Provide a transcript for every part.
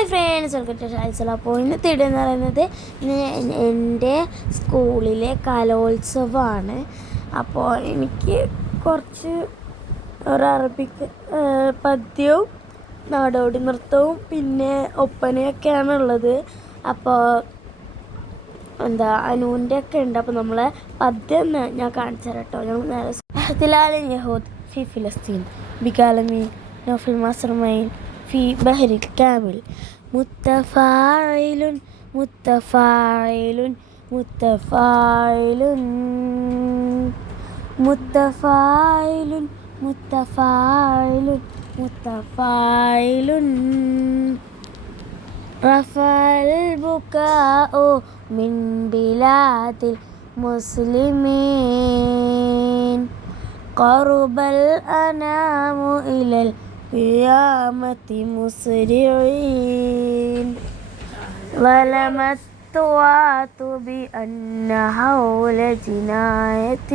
Hi friends, welcome to Shaisal. അപ്പോൾ ഇന്നത്തെ video എന്ന് പറയുന്നത് എൻ്റെ സ്കൂളിലെ കലോത്സവമാണ്. അപ്പോൾ എനിക്ക് കുറച്ച് ഒരു അറബിക് പദ്യവും നാടോടി നൃത്തവും പിന്നെ ഒപ്പനയൊക്കെയാണ് ഉള്ളത്. അപ്പോൾ അനുവിൻ്റെ ഒക്കെ ഉണ്ട്. അപ്പോൾ നമ്മളെ പദ്യം ഞാൻ കാണിച്ചു തരാം കേട്ടോ. ഞങ്ങൾ നേരെ احتلال اليهود في فلسطين بكلامي في المصرمين في بحر الكامل متفاعل متفاعل متفاعل متفاعل متفاعل متفاعل رفع البكاء من بلاد المسلمين قرب الأنام إلى القيامة مسرعين ظلمت الطغاة بأن حول جناية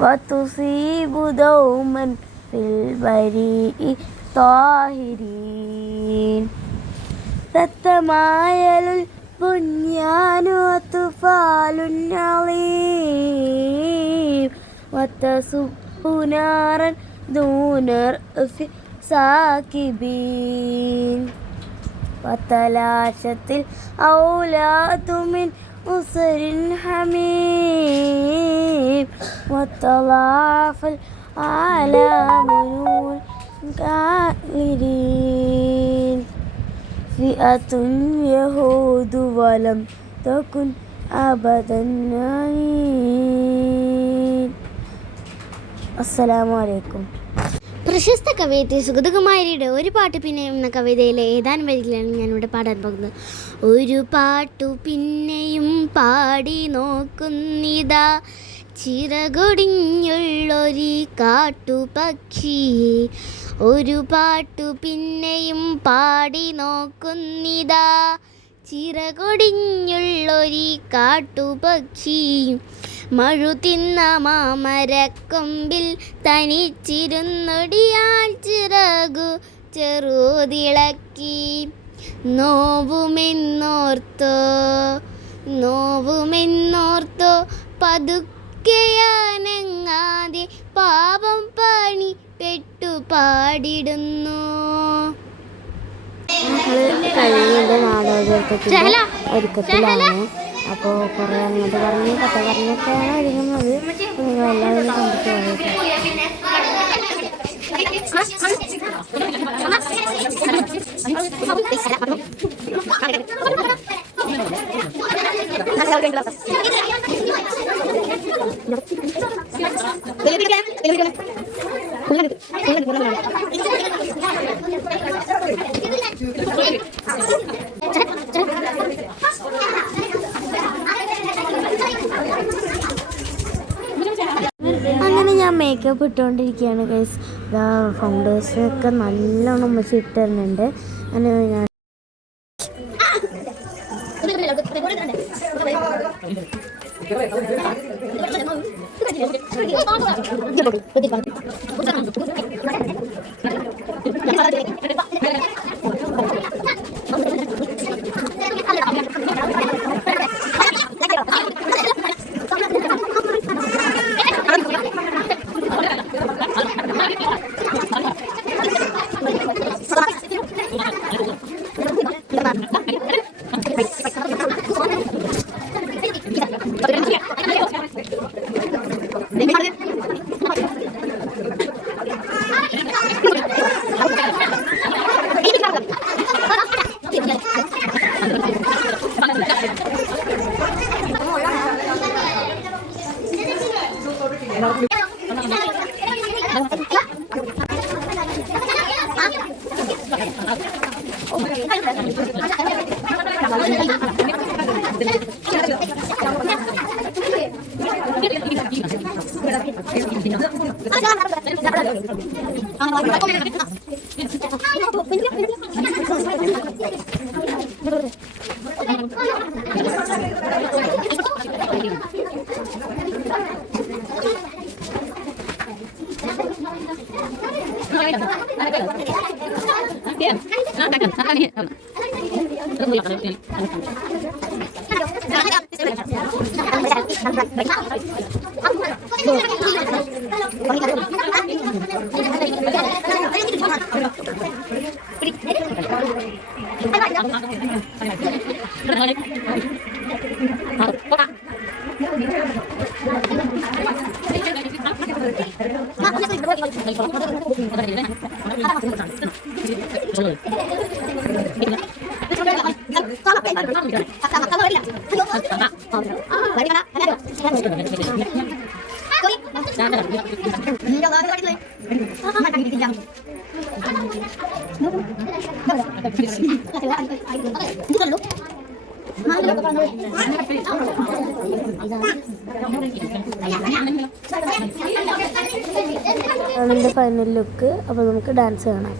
وتصيب دوما في البريء طاهرين تتمايل البنيان وطفال عظيم وتصب نارا دون رأف ساكبين وتلاشت الأولاد من أسر حميم وتضاعف الآلام نور كائرين فئة يهود ولم تكن أبدا نعين. السلام عليكم. പ്രശസ്ത കവയത്രി സുഗതകുമാരിയുടെ ഒരു പാട്ട് പിന്നെയും എന്ന കവിതയിലെ ഏതാനും വരികളാണ് ഞാനിവിടെ പാടാൻ പോകുന്നത്. ഒരു പാട്ടു പിന്നെയും പാടി നോക്കുന്നിതാ ചിറകൊടിഞ്ഞുള്ളൊരു കാട്ടുപക്ഷി. ഒരു പാട്ടു പിന്നെയും പാടി നോക്കുന്നിതാ ചിറകൊടിഞ്ഞുള്ളൊരു കാട്ടുപക്ഷി. മഴു തിന്ന മാമരക്കൊമ്പിൽ തനിച്ചിരുന്നൊടിയാൽ ചിറകു ചെറുതിളക്കി. നോവുമെന്നോർത്തോ നോവുമെന്നോർത്തോ പതുക്കെയാനങ്ങാതെ പാപം പണി പെട്ടു പാടിടുന്നു. കഴിയുന്നത് നാടോടിനൃത്തത്തിൻ്റെ ഒരുക്കത്തിലാണ്. അപ്പോൾ കുറേ അങ്ങോട്ട് പറഞ്ഞ് കഥ പറഞ്ഞൊക്കെയാണ് ഒരുങ്ങുന്നത്. നിങ്ങളെല്ലാവരും കണ്ടിട്ട് അങ്ങനെ ഞാൻ മേക്കപ്പ് ഇട്ടുകൊണ്ടിരിക്കുകയാണ് ഗൈസ്. ഫൗണ്ടേഷനൊക്കെ നല്ലോണം ഉമ്മച്ചി ഇട്ട് തരുന്നുണ്ട്. അങ്ങനെ ഞാൻ Bien. അതിൻ്റെ ഫൈനൽ ലുക്ക്. അപ്പോൾ നമുക്ക് ഡാൻസ് കാണാം.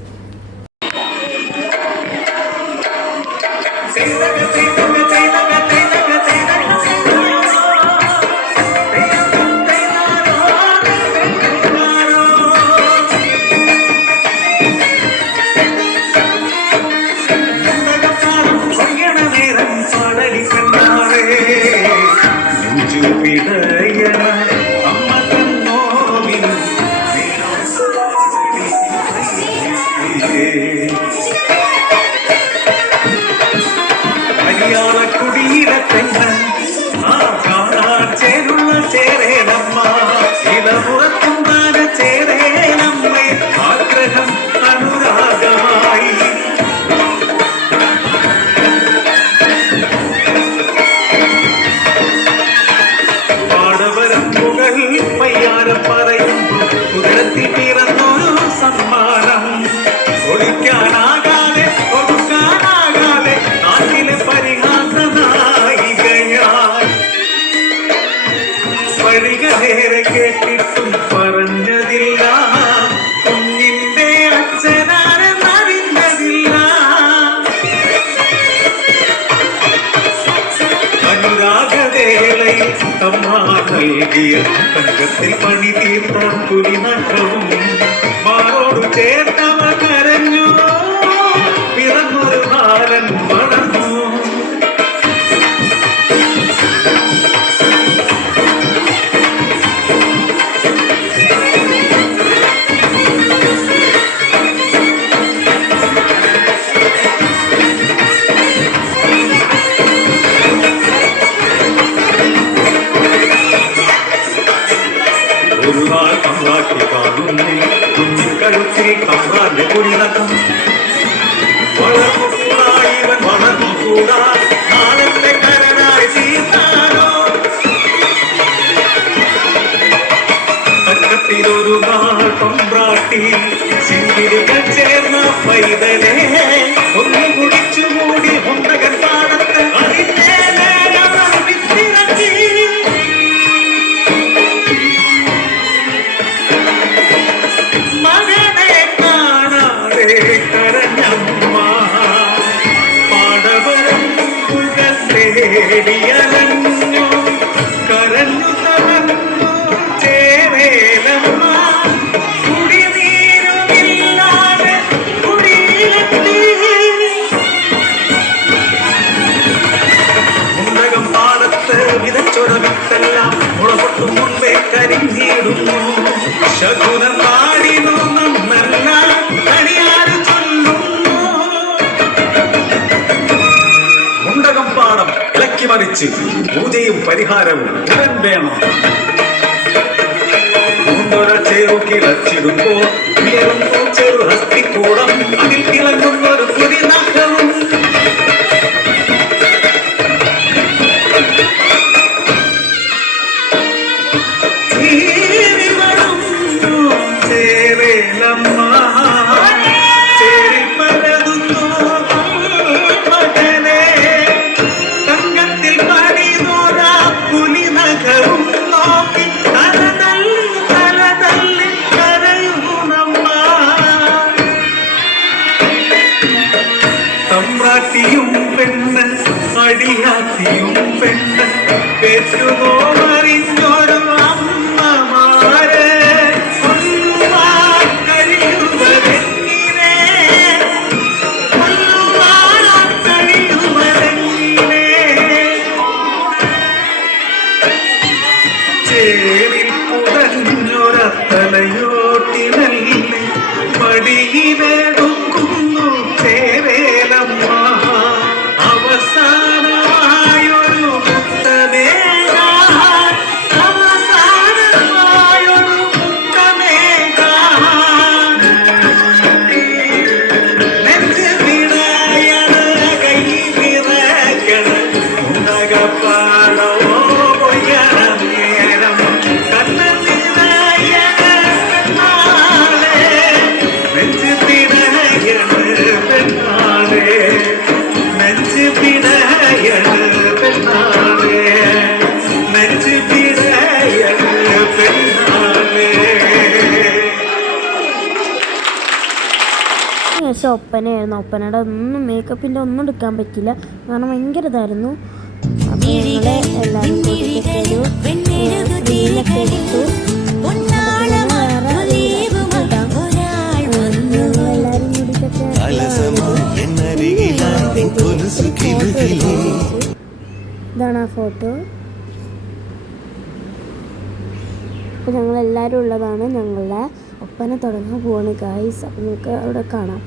കേട്ടിട്ടും പറഞ്ഞതില്ല, കുഞ്ഞിന്റെ അച്ഛനാരെന്നറിഞ്ഞതില്ല. അനുരാഗവേളയിൽ അമ്മ നൽകിയ തങ്കത്തിൽ പണി തീർത്ത കുലിനഖവും മാറോട് ചേർത്തവ കരഞ്ഞു, പിറന്നൊരു ബാലൻ വളർന്നു. ഒരു നാൾ കമ്പ്രാട്ടി കാണുന്നു കുഞ്ഞിക്കഴുത്തിൽ കമ്പ്രാന്റെ കുടിനകം. വളർന്നുകൂടാ ഇവൻ വളർന്നുകൂടാ, നാളത്തെ കരനായി തീർന്നാലോ. തക്കത്തിലൊരു നാൾ കമ്പ്രാട്ടി ചിന്തികൾ ചേർന്ന പൈതലേ ഒന്ന് കുടിച്ചുകൂടി മുണ്ടകൻ പാടത്ത് അതിന്റെ ടിയലഞ്ഞു കരഞ്ഞു തളർന്നു ചേവേലമ്മ. കുടിനീരുമില്ലാതെ കുടിയിലെത്തി മുണ്ടകം പാടത്ത് വിതച്ചൊര വിത്തെല്ലാം മുളപൊട്ടും മുമ്പേ കരിഞ്ഞിടുന്നു. ശകുനം പാടിനു നമ്മല്ല കണിയാറ് ചൊല്ലുന്നു. മുണ്ടകം പാടം ഇളക്കി മറിച്ച് പൂജയും പരിഹാരവും ഉടൻ വേണം. പൂണ്ടൊര ചെറുകിളച്ചിടുമ്പോൾ ഉയരുന്നു ചെറു ഹസ്തിക്കൂടം, അതിൽ തിളങ്ങുന്നൊരു കുടിനഖവും. സമ്രാട്ടിയും പെണ്ണ് അടിയാത്തിയും പെണ്ണ് പെറ്റുനോമറിഞ്ഞൊരു അമ്മമാര് കൊല്ലുവാൻ കഴിയുവതെങ്ങനെ, കൊല്ലുവാൻ നെഞ്ച് പിടയൽ പെണ്ണാളേ നെഞ്ച് പിടയൽ പെണ്ണാളേ. ശേഷം ഒപ്പനയായിരുന്നു. ഒപ്പനയുടെ ഒന്നും മേക്കപ്പിൻ്റെ ഒന്നും എടുക്കാൻ പറ്റില്ല, കാരണം ഭയങ്കര ഇതായിരുന്നു. അപ്പോൾ ഞങ്ങൾ എല്ലാവരും കൂടിയിട്ടൊരു റീലൊക്കെ എടുത്തു. ഇതാണ് ആ ഫോട്ടോ. അപ്പോൾ ഞങ്ങളെല്ലാവരും ഉള്ളതാണ്. ഞങ്ങളുടെ ഒപ്പന തുടങ്ങാൻ പോവാണ് ഗായ്സ്. അപ്പോൾ നമുക്ക് അവിടെ കാണാം.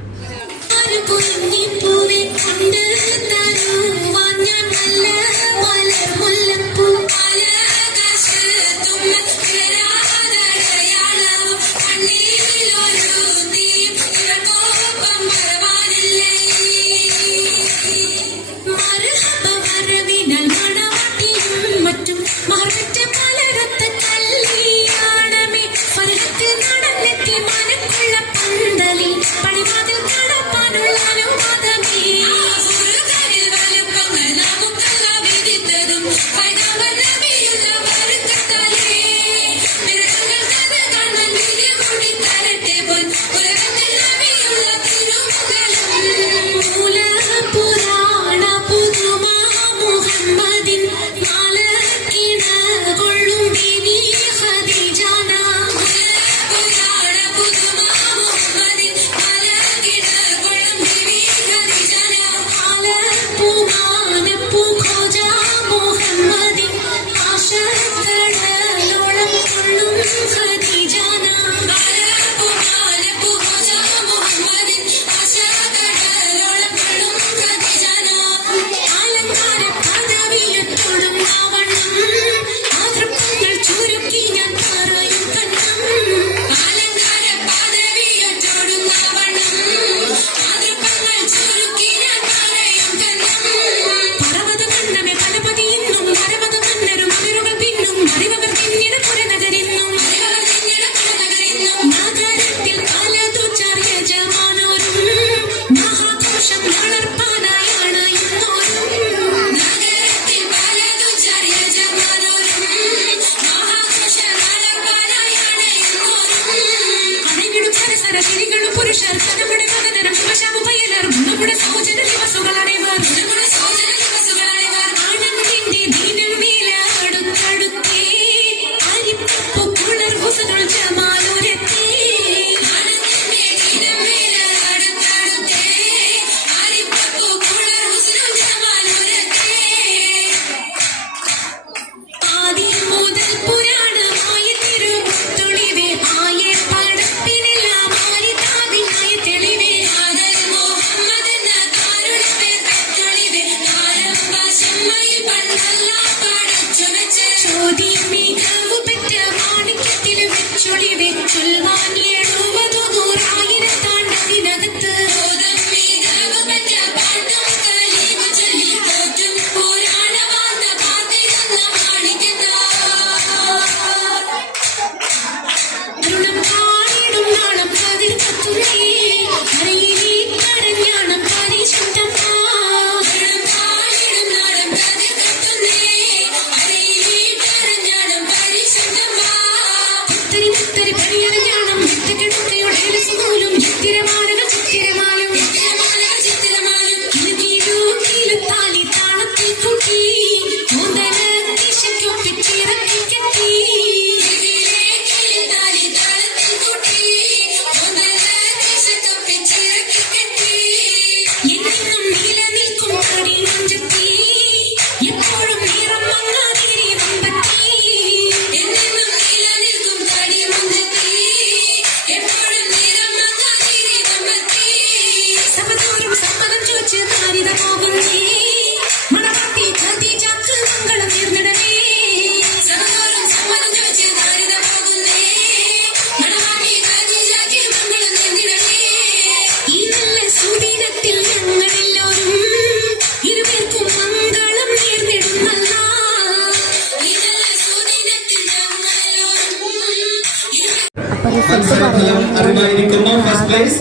മത്സരഫലം അറിവായിരിക്കുന്നു. First place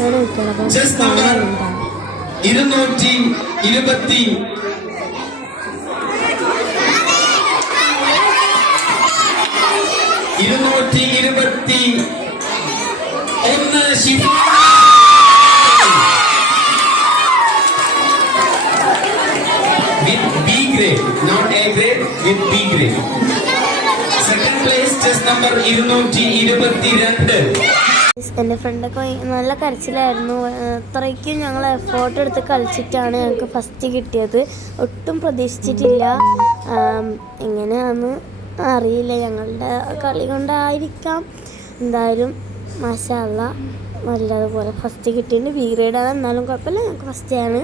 Shifa. With B grade, not A grade, with B grade. Second place, test number 222. എൻ്റെ ഫ്രണ്ടൊക്കെ നല്ല കരച്ചിലായിരുന്നു. അത്രയ്ക്കും ഞങ്ങൾ എഫേർട്ട് എടുത്ത് കളിച്ചിട്ടാണ് ഞങ്ങൾക്ക് ഫസ്റ്റ് കിട്ടിയത്. ഒട്ടും പ്രതീക്ഷിച്ചിട്ടില്ല. എങ്ങനെയാണെന്ന് അറിയില്ല, ഞങ്ങളുടെ കളി കൊണ്ടായിരിക്കാം. എന്തായാലും മാഷാ അല്ലാഹ് നല്ലതുപോലെ ഫസ്റ്റ് കിട്ടിയിട്ടുണ്ട്. ബി ഗ്രേഡാണ്, എന്നാലും കുഴപ്പമില്ല, ഞങ്ങൾക്ക് ഫസ്റ്റ് ആണ്.